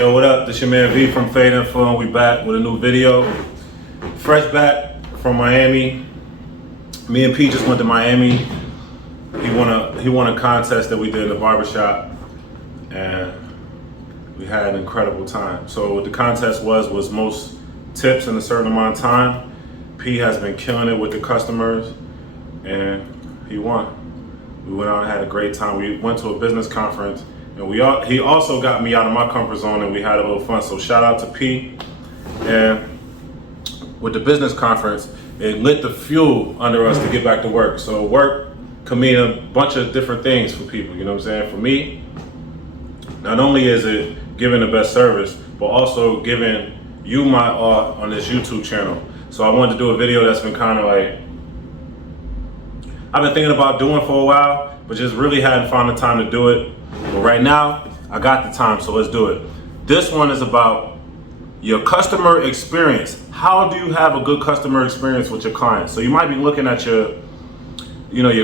Yo, what up? This your man V from Fade Info, and we back with a new video. Fresh back from Miami. Me and P just went to Miami. He won a contest that we did in the barbershop, and we had an incredible time. So what the contest was most tips in a certain amount of time. P has been killing it with the customers, and he won. We went out and had a great time. We went to a business conference, and he also got me out of my comfort zone, and we had a little fun. So shout out to P. And with the business conference, it lit the fuel under us to get back to work. So work can mean a bunch of different things for people, you know what I'm saying? For me, not only is it giving the best service, but also giving you my all on this YouTube channel. So I wanted to do a video that's been kind of like, I've been thinking about doing for a while, but just really hadn't found the time to do it. But right now, I got the time, so let's do it. This one is about your customer experience. How do you have a good customer experience with your clients? So you might be looking at your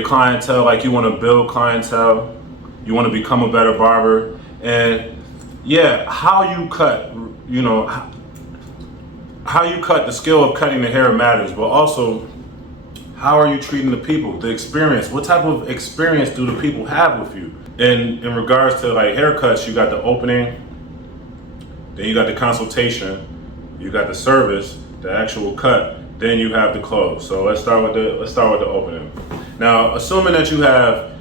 clientele, like you want to build clientele, you want to become a better barber, and yeah, how you cut, how you cut, the skill of cutting the hair matters, but also how are you treating the people, the experience, what type of experience do the people have with you? And in regards to like haircuts, you got the opening, then you got the consultation, you got the service, the actual cut, then you have the close. So let's start with the opening. Now, assuming that you have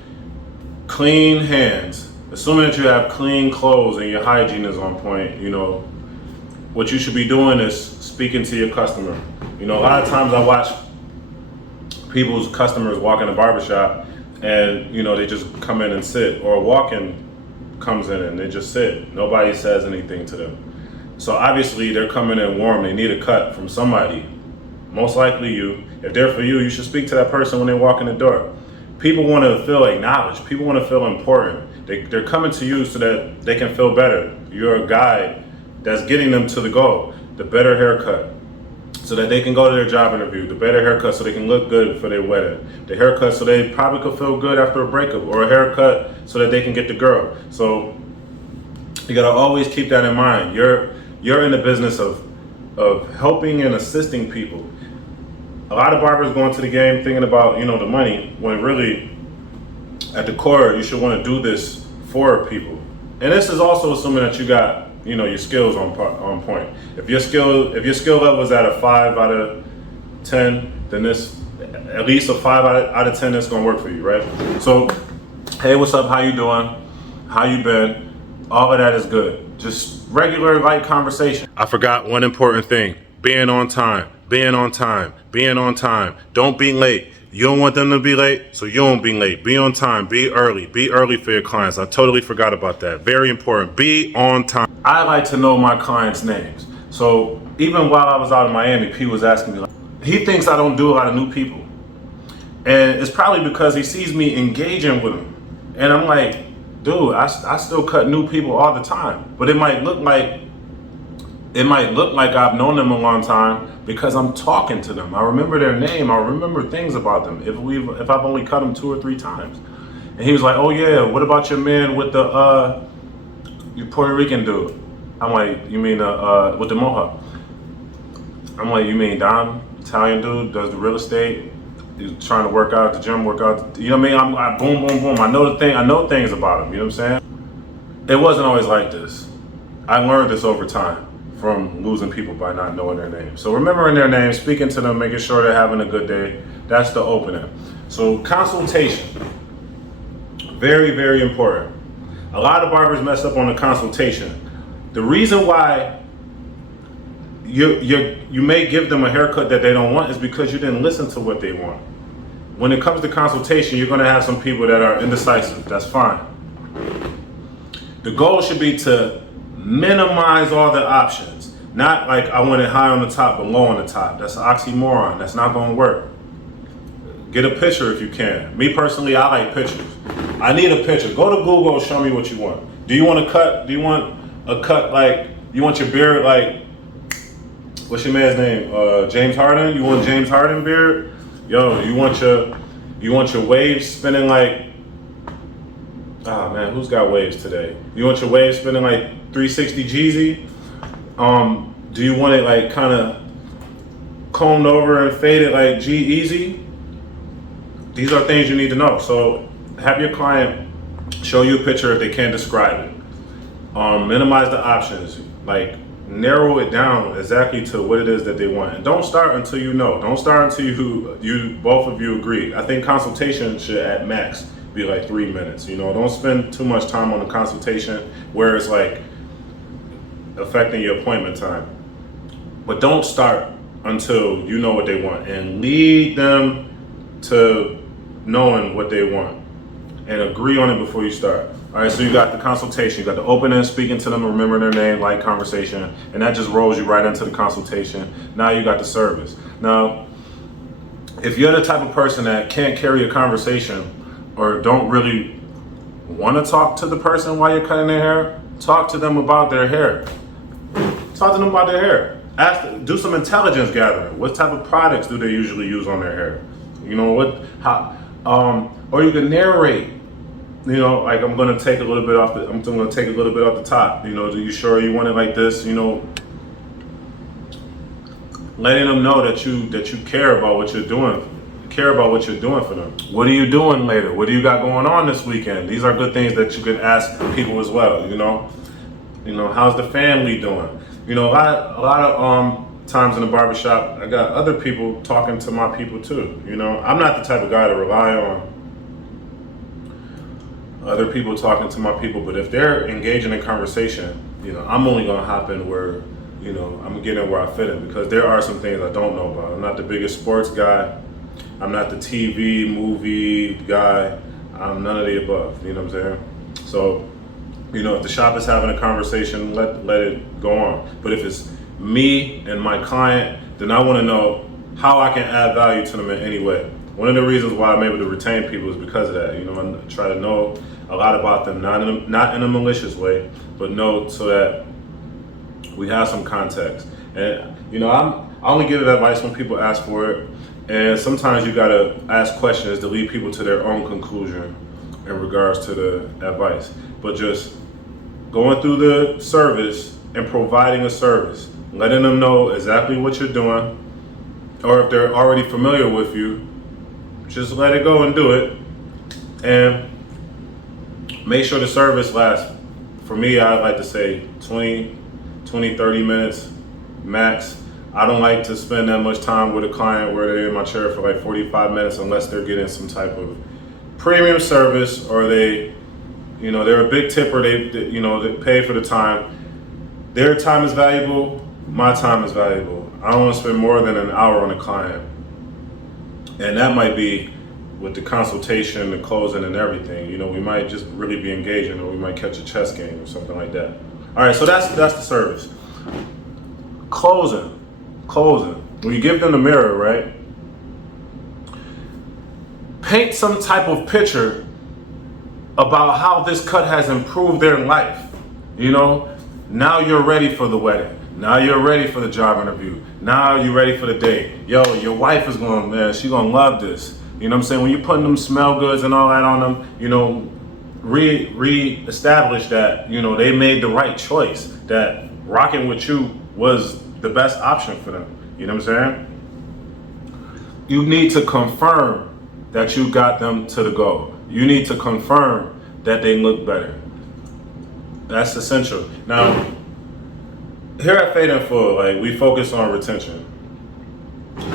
clean hands, assuming that you have clean clothes and your hygiene is on point, what you should be doing is speaking to your customer. A lot of times I watch people's customers walk in a barbershop and they just come in and sit, or a walk-in comes in and they just sit. Nobody says anything to them. So obviously they're coming in warm, they need a cut from somebody. Most likely you. If they're for you, you should speak to that person when they walk in the door. People want to feel acknowledged. People want to feel important. They're coming to you so that they can feel better. You're a guide that's getting them to the goal. The better haircut, so that they can go to their job interview. The better haircut, so they can look good for their wedding. The haircut, so they probably could feel good after a breakup, or a haircut so that they can get the girl. So you gotta always keep that in mind. You're in the business of helping and assisting people. A lot of barbers go into the game thinking about the money, when really at the core you should want to do this for people. And this is also assuming that you got your skills on point. If your skill level is at a 5 out of 10, then this at least a 5 out of 10 that's gonna work for you, right? So, hey, what's up? How you doing? How you been? All of that is good. Just regular light conversation. I forgot one important thing: being on time. Being on time. Being on time. Don't be late. You don't want them to be late, so you don't be late. Be on time. Be early. Be early for your clients. I totally forgot about that. Very important. Be on time. I like to know my clients' names. So even while I was out in Miami, P was asking me, he thinks I don't do a lot of new people. And it's probably because he sees me engaging with him. And I'm like, dude, I still cut new people all the time. But it might look like I've known them a long time because I'm talking to them. I remember their name. I remember things about them if I've only cut them 2 or 3 times. And he was like, oh yeah, what about your man with the your Puerto Rican dude? I'm like, you mean with the mohawk? I'm like, you mean Don, Italian dude, does the real estate? He's trying to work out at the gym, work out. You know what I mean? I boom, boom, boom. I know things about him. You know what I'm saying? It wasn't always like this. I learned this over time from losing people by not knowing their names. So remembering their names, speaking to them, making sure they're having a good day. That's the opening. So consultation, very, very important. A lot of barbers mess up on the consultation. The reason why you may give them a haircut that they don't want is because you didn't listen to what they want. When it comes to consultation, you're gonna have some people that are indecisive. That's fine. The goal should be to minimize all the options. Not like I want it high on the top but low on the top. That's an oxymoron. That's not gonna work. Get a picture if you can. Me personally, I like pictures. I need a picture. Go to Google, show me what you want. Do you want a cut? Do you want a cut like, you want your beard like, what's your man's name? James Harden? You want James Harden beard? Yo, you want your waves spinning like Ah man, who's got waves today? You want your waves spinning like 360 Jeezy? Do you want it like kind of combed over and faded like G-Eazy? These are things you need to know. So have your client show you a picture if they can't describe it. Minimize the options. Like narrow it down exactly to what it is that they want. And don't start until you know. Don't start until you both of you agree. I think consultation should at max be like 3 minutes. You know, don't spend too much time on the consultation where it's like affecting your appointment time. But don't start until you know what they want, and lead them to knowing what they want and agree on it before you start. All right, so you got the consultation, you got the opening, speaking to them, remember their name, light conversation, and that just rolls you right into the consultation. Now you got the service. Now, if you're the type of person that can't carry a conversation or don't really want to talk to the person while you're cutting their hair, talk to them about their hair. Talk to them about their hair. Do some intelligence gathering. What type of products do they usually use on their hair? You know what? Or you can narrate. You know, like I'm gonna take a little bit off the top. You know, are you sure you want it like this? You know, letting them know that you care about what you're doing. Care about what you're doing for them. What are you doing later? What do you got going on this weekend? These are good things that you can ask people as well. You know, how's the family doing? You know, a lot of times in the barbershop, I got other people talking to my people too. You know, I'm not the type of guy to rely on other people talking to my people, but if they're engaging in conversation, you know, I'm only gonna hop in where, you know, I'm getting where I fit in, because there are some things I don't know about. I'm not the biggest sports guy. I'm not the TV, movie guy. I'm none of the above, you know what I'm saying? So, you know, if the shop is having a conversation, let it go on. But if it's me and my client, then I want to know how I can add value to them in any way. One of the reasons why I'm able to retain people is because of that. You know, I try to know a lot about them, not in a malicious way, but know so that we have some context. And you know, I only give advice when people ask for it. And sometimes you gotta ask questions to lead people to their own conclusion in regards to the advice. But just going through the service and providing a service, letting them know exactly what you're doing, or if they're already familiar with you, just let it go and do it. And make sure the service lasts. For me, I like to say 20, 30 minutes max. I don't like to spend that much time with a client where they're in my chair for like 45 minutes unless they're getting some type of premium service, or they, you know, they're a big tipper, they pay for the time. Their time is valuable, my time is valuable. I don't want to spend more than an hour on a client. And that might be with the consultation, the closing and everything. You know, we might just really be engaging, or we might catch a chess game or something like that. All right, so that's the service. Closing. When you give them the mirror, right? Paint some type of picture about how this cut has improved their life. You know, now you're ready for the wedding. Now you're ready for the job interview. Now you're ready for the date. Yo, your wife is going, man, she's gonna love this. You know what I'm saying? When you're putting them smell goods and all that on them, you know, re-establish that, you know, they made the right choice, that rocking with you was the best option for them. You know what I'm saying? You need to confirm that you got them to the goal. You need to confirm that they look better. That's essential. Now, here at Fade in Full, like, we focus on retention.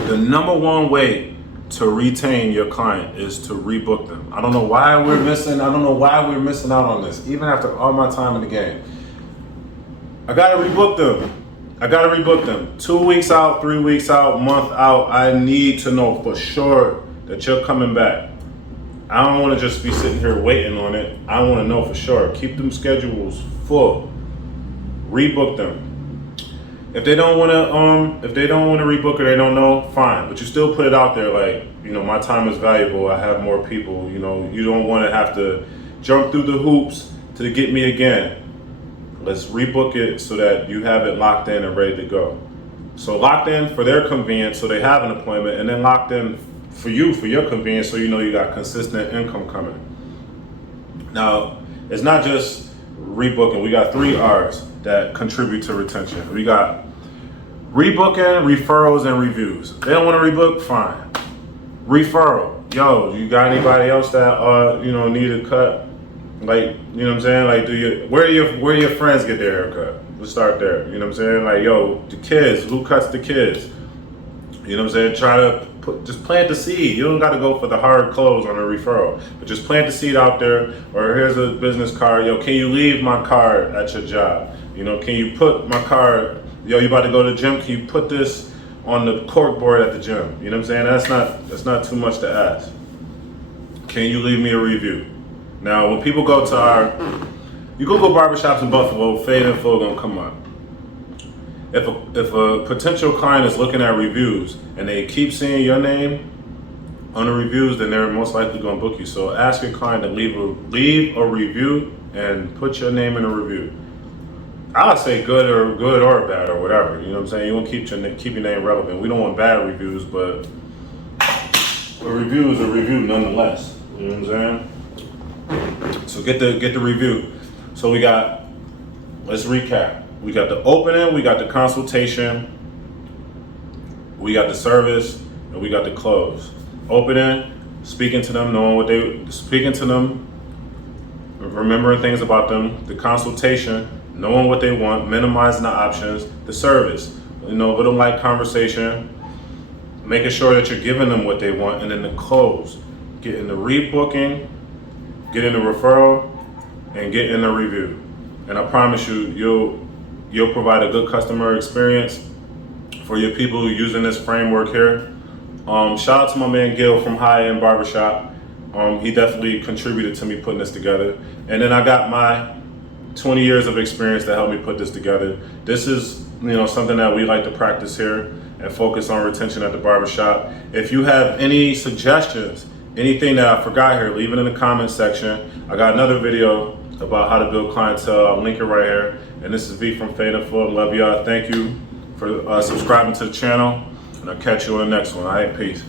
The number one way to retain your client is to rebook them. I don't know why we're missing out on this, even after all my time in the game. I gotta rebook them. 2 weeks out, 3 weeks out, month out. I need to know for sure that you're coming back. I don't want to just be sitting here waiting on it. I want to know for sure. Keep them schedules full. Rebook them. If they don't want to rebook or they don't know, fine. But you still put it out there, like, you know, my time is valuable. I have more people. You know, you don't want to have to jump through the hoops to get me again. Let's rebook it so that you have it locked in and ready to go. So locked in for their convenience, so they have an appointment, and then locked in for you, for your convenience, so you know you got consistent income coming. Now, it's not just rebooking. We got 3 R's that contribute to retention. We got rebooking, referrals, and reviews. They don't want to rebook, fine. Referral, yo, you got anybody else that need a cut? Like, you know what I'm saying? Like, where do your friends get their haircut? Let's start there. You know what I'm saying? Like, yo, the kids, who cuts the kids? You know what I'm saying? Try to just plant the seed. You don't got to go for the hard close on a referral, but just plant the seed out there. Or here's a business card. Yo, can you leave my card at your job? You know, can you put my card? Yo, you about to go to the gym? Can you put this on the cork board at the gym? You know what I'm saying? That's not too much to ask. Can you leave me a review? Now, when people go to you Google barbershops in Buffalo, Fade and Full gonna come up. If a potential client is looking at reviews and they keep seeing your name on the reviews, then they're most likely going to book you. So ask your client to leave a review and put your name in a review. I would say good or bad or whatever. You know what I'm saying? You want to keep your name relevant. We don't want bad reviews, but a review is a review nonetheless. You know what I'm saying? So get the review. So let's recap. We got the opening, we got the consultation, we got the service, and we got the close. Opening, speaking to them, remembering things about them. The consultation, knowing what they want, minimizing the options. The service, with them light conversation, making sure that you're giving them what they want. And then the close, getting the rebooking, getting the referral, and getting the review. And I promise you, you'll provide a good customer experience for your people using this framework here. Shout out to my man Gil from High End Barbershop. He definitely contributed to me putting this together. And then I got my 20 years of experience to help me put this together. This is something that we like to practice here and focus on retention at the barbershop. If you have any suggestions, anything that I forgot here, leave it in the comment section. I got another video about how to build clientele. I'll link it right here. And this is V from Fade and Full. Love y'all. Thank you for subscribing to the channel. And I'll catch you on the next one. All right, peace.